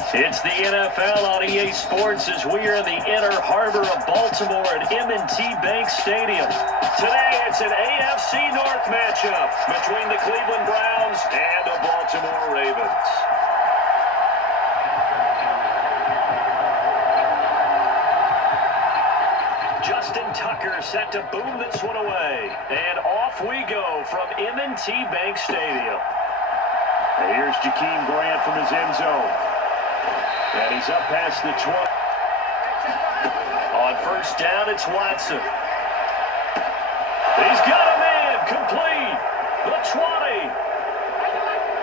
It's the NFL on EA Sports as we are in the inner harbor of Baltimore at M&T Bank Stadium. Today it's an AFC North matchup between the Cleveland Browns and the Baltimore Ravens. Justin Tucker set to boom this one away. And off we go from M&T Bank Stadium. And here's Jakeem Grant from his end zone. And he's up past the 20. On first down, it's Watson. He's got a man, complete. The 20.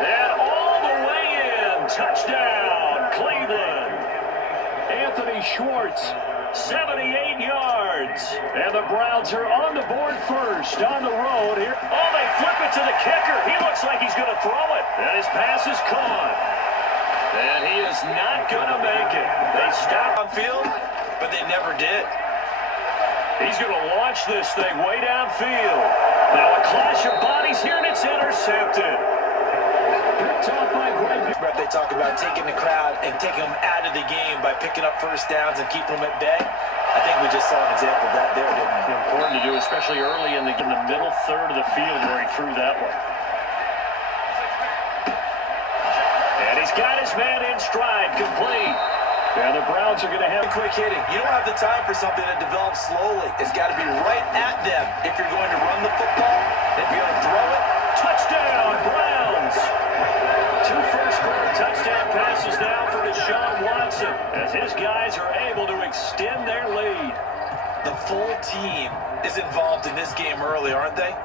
And all the way in. Touchdown, Cleveland. Anthony Schwartz, 78 yards. And the Browns are on the board first on the road here. Oh, they flip it to the kicker. He looks like he's going to throw it. And his pass is caught. And he is not going to make it. They stop on field, but they never did. He's going to launch this thing way downfield. Now a clash of bodies here, and it's intercepted. Picked off by Greg. They talk about taking the crowd and taking them out of the game by picking up first downs and keeping them at bay. I think we just saw an example of that there, didn't we? Important to do, especially early in the middle third of the field where he threw that one. He's got his man in stride, complete. Yeah, the Browns are going to have quick hitting. You don't have the time for something that develops slowly. It's got to be right at them if you're going to run the football. If you're going to throw it, touchdown, Browns. 2 first-quarter touchdown passes now for Deshaun Watson as his guys are able to extend their lead. The full team is involved in this game early, aren't they?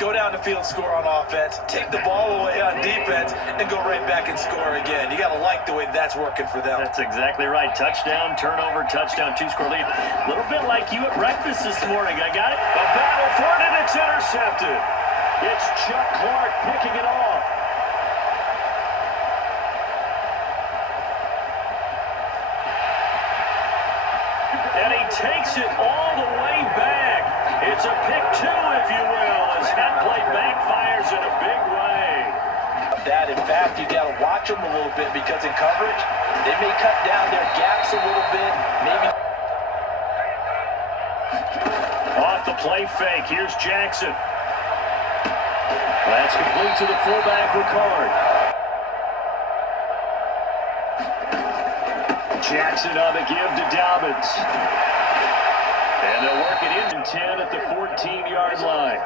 Go down the field, score on offense, take the ball away on defense, and go right back and score again. You got to like the way that's working for them. That's exactly right. Touchdown, turnover, touchdown, 2-score lead. A little bit like you at breakfast this morning. I got it. A battle for it, and it's intercepted. It's Chuck Clark picking it off. And he takes it all the way back. It's a pick 2, if you will, as that play backfires in a big way. That, in fact, you got to watch them a little bit because in coverage, they may cut down their gaps a little bit. Maybe. Off the play fake. Here's Jackson. That's complete to the fullback, Ricard. Jackson on the give to Dobbins. And they'll work it in 10 at the 14-yard line.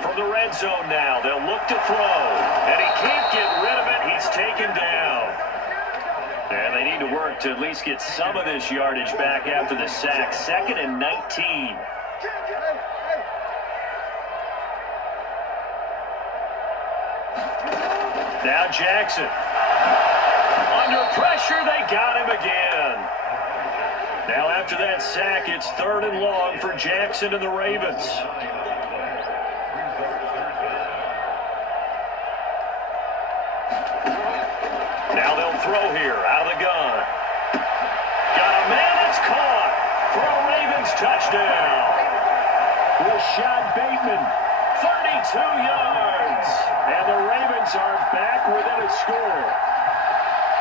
From the red zone now, they'll look to throw. And he can't get rid of it. He's taken down. And they need to work to at least get some of this yardage back after the sack. 2nd and 19. Now Jackson. Under pressure, they got him again. Now after that sack, it's 3rd and long for Jackson and the Ravens. Now they'll throw here, out of the gun. Got a man, it's caught for a Ravens touchdown. Rashad Bateman, 32 yards. And the Ravens are back within a score.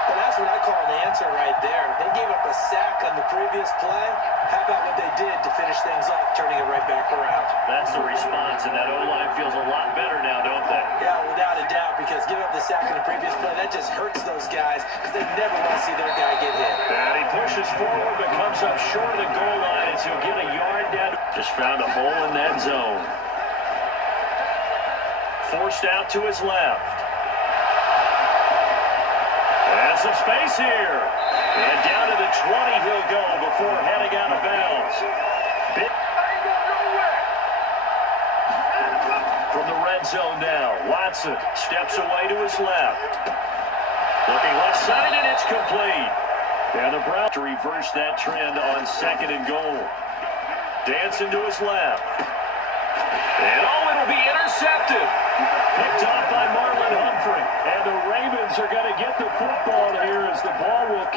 Well, that's what I call an answer right there. They gave up a sack on the previous play. How about what they did to finish things off, turning it right back around? That's the response, and that O-line feels a lot better now, don't they? Yeah, without a doubt, because giving up the sack on the previous play, that just hurts those guys because they never want to see their guy get hit. And he pushes forward but comes up short of the goal line as he'll get a yard down. Just found a hole in that zone. Forced out to his left. And some space here. And down to the 20 he'll go before heading out of bounds. From the red zone now, Watson steps away to his left. Looking left side, and it's complete. And the Browns to reverse that trend on 2nd and goal. Dancing to his left. And it'll be intercepted. Picked off by Marlon Humphrey. And the Ravens are going to get the football here as the ball will.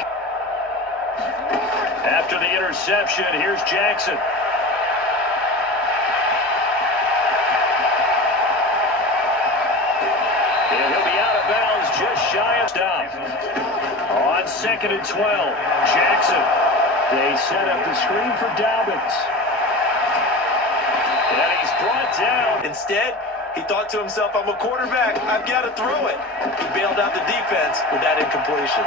After the interception, here's Jackson. And he'll be out of bounds just shy of stop. second and 12. Jackson. They set up the screen for Dobbins. And he's brought down. Instead, he thought to himself, I'm a quarterback. I've got to throw it. He bailed out the defense with that incompletion.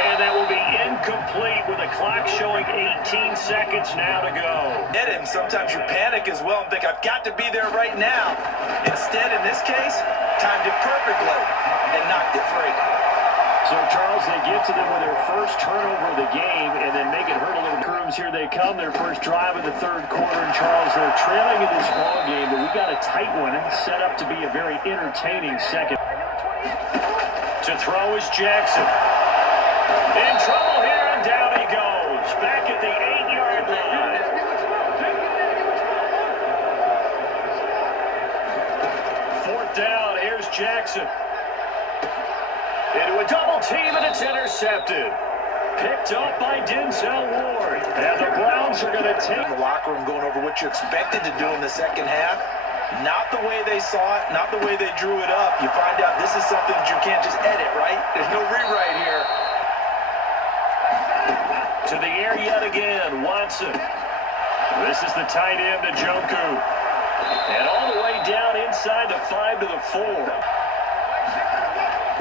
And that will be incomplete with the clock showing 18 seconds now to go. Get him. Sometimes you panic as well and think, I've got to be there right now. Instead, in this case, timed it perfectly and knocked it free. So, Charles, they get to them with their first turnover of the game and then make it hurt a little. Grooms, here they come, their first drive of the third quarter. And, Charles, they're trailing in this ball game, but we got a tight one set up to be a very entertaining second. To throw is Jackson. In trouble here, and down he goes. Back at the 8-yard line. Fourth down, here's Jackson. Into a double team, and it's intercepted. Picked up by Denzel Ward. And the Browns are going to take the locker room, going over what you expected to do in the second half. Not the way they saw it, not the way they drew it up. You find out this is something that you can't just edit, right? There's no rewrite here. To the air yet again, Watson. This is the tight end to Njoku. And all the way down inside the 5 to the 4.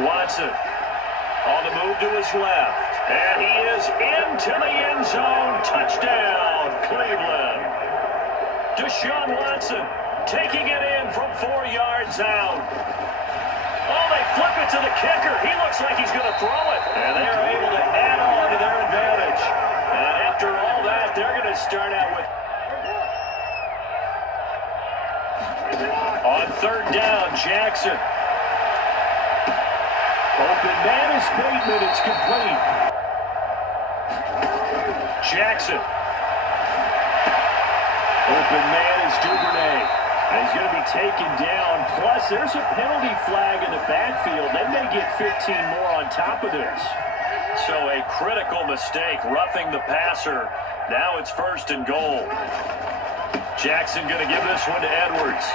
Watson on the move to his left. And he is into the end zone. Touchdown, Cleveland. Deshaun Watson taking it in from 4 yards out. Oh, they flip it to the kicker. He looks like he's going to throw it. And they are able to add on to their advantage. And after all that, they're going to start out with... On third down, Jackson. Open man is Bateman. It's complete. Jackson. Open man is Duvernay. And he's going to be taken down. Plus, there's a penalty flag in the backfield. They may get 15 more on top of this. So a critical mistake, roughing the passer. Now it's first and goal. Jackson going to give this one to Edwards.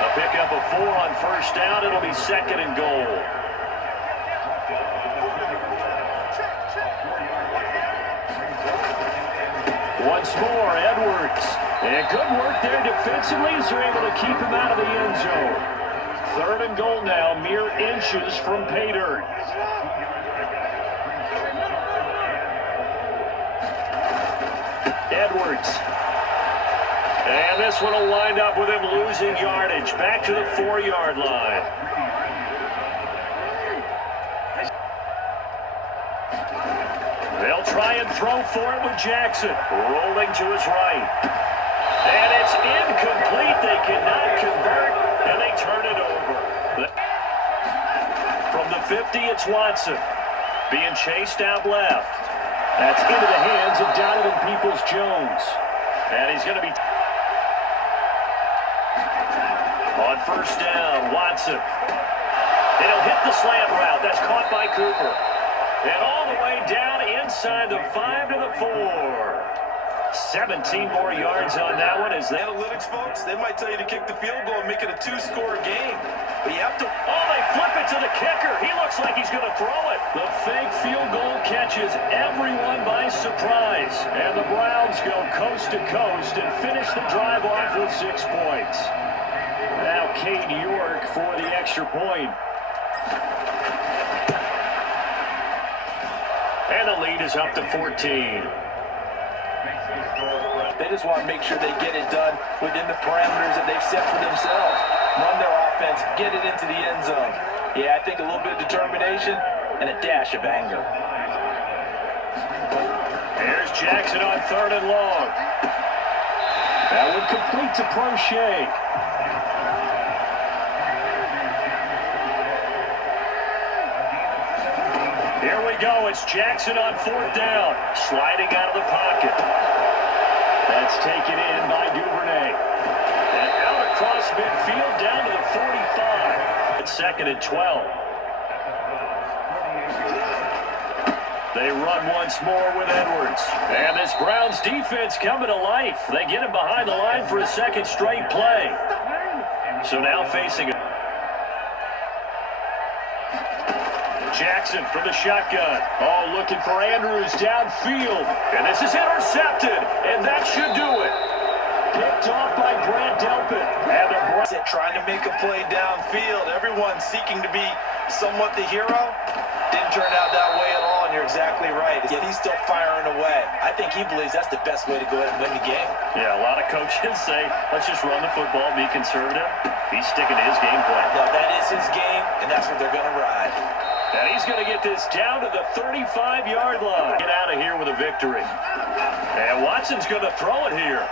A pickup of 4 on first down. It'll be second and goal. Once more, Edwards. And good work there defensively as they're able to keep him out of the end zone. Third and goal now, mere inches from pay dirt. Edwards. And this one will wind up with him losing yardage. Back to the 4-yard line. They'll try and throw for it with Jackson. Rolling to his right. And it's incomplete. They cannot convert, and they turn it over. From the 50, it's Watson. Being chased out left. That's into the hands of Donovan Peoples-Jones. And he's going to be... On first down, Watson. It'll hit the slant route. That's caught by Cooper. And all the way down inside the 5 to the 4. 17 more yards on that one. As analytics, folks, they might tell you to kick the field goal and make it a 2-score game. But you have to... Oh, they flip it to the kicker. He looks like he's going to throw it. The fake field goal catches everyone by surprise. And the Browns go coast to coast and finish the drive off with 6 points. Now Cade York for the extra point. And the lead is up to 14. They just want to make sure they get it done within the parameters that they've set for themselves. Run their offense, get it into the end zone. Yeah, I think a little bit of determination and a dash of anger. Here's Jackson on third and long. That would complete to Prochet. Here we go. It's Jackson on fourth down. Sliding out of the pocket. That's taken in by Duvernay. And out across midfield down to the 45. It's second and 12. They run once more with Edwards. And this Browns defense coming to life. They get him behind the line for a second straight play. So now facing a... Jackson from the shotgun. Oh, looking for Andrews downfield. And this is intercepted, and that should do it. Picked off by Grant Delpit. And the trying to make a play downfield. Everyone seeking to be somewhat the hero. Didn't turn out that way at all, and you're exactly right. Yet he's still firing away. I think he believes that's the best way to go ahead and win the game. Yeah, a lot of coaches say, let's just run the football, be conservative. He's sticking to his game plan. No, that is his game, and that's what they're going to ride. And he's going to get this down to the 35-yard line. Get out of here with a victory. And Watson's going to throw it here.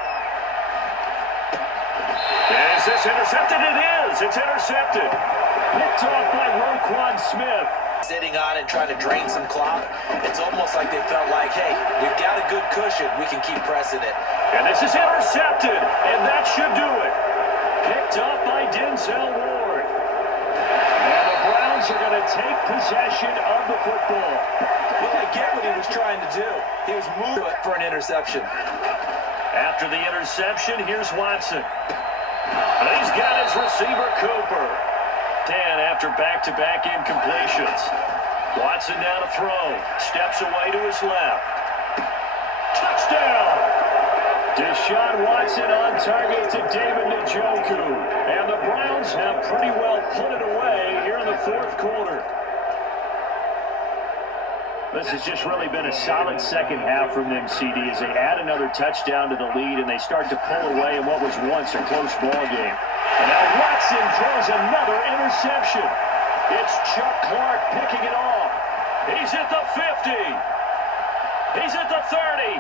Is this intercepted? It is. It's intercepted. Picked off by Roquan Smith. Sitting on it, trying to drain some clock. It's almost like they felt like, hey, we've got a good cushion. We can keep pressing it. And this is intercepted, and that should do it. Picked up by Denzel Ward. And the Browns are going to take possession of the football. Well, I get what he was trying to do. He was moving for an interception. After the interception, here's Watson. And he's got his receiver, Cooper. 10 after back-to-back incompletions. Watson down to throw. Steps away to his left. Touchdown! Deshaun Watson on target to David Njoku. And the Browns have pretty well put it away here in the fourth quarter. This has just really been a solid second half from them, CD, as they add another touchdown to the lead and they start to pull away in what was once a close ball game. And now Watson throws another interception. It's Chuck Clark picking it off. He's at the 50. He's at the 30.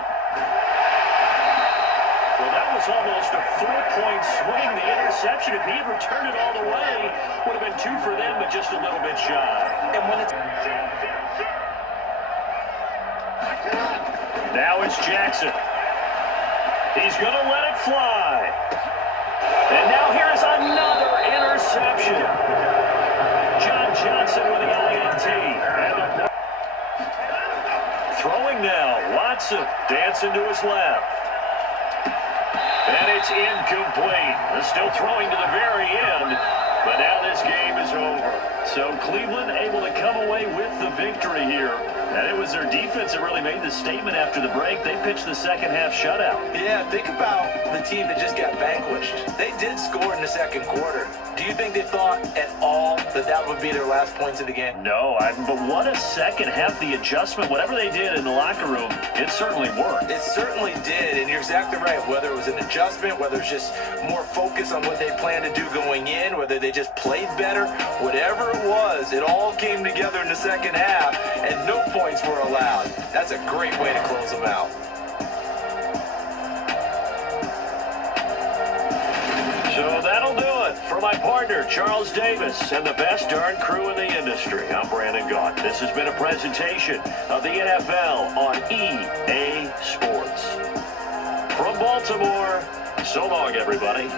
Well, that was almost a 4-point swing, the interception. If he had returned it all the way, would have been 2 for them, but just a little bit shy. And when it's... Now it's Jackson. He's going to let it fly. And now here's another interception. John Johnson with the INT. And throwing now. Watson dancing to his left. And it's incomplete. They're still throwing to the very end. But now this game is over. So Cleveland able to come away with the victory here. And it was their defense that really made the statement after the break. They pitched the second half shutout. Yeah, think about the team that just got vanquished. They did score in the second quarter. Do you think they thought at all that that would be their last points of the game? No, but what a second half. The adjustment, whatever they did in the locker room, it certainly worked. It certainly did, and you're exactly right. Whether it was an adjustment, whether it's just more focus on what they planned to do going in, whether they just played better, whatever it was, it all came together in the second half, and no points were allowed. That's a great way to close them out. So that'll do it for my partner, Charles Davis, and the best darn crew in the industry. I'm Brandon Gaunt. This has been a presentation of the NFL on EA Sports. From Baltimore, so long, everybody.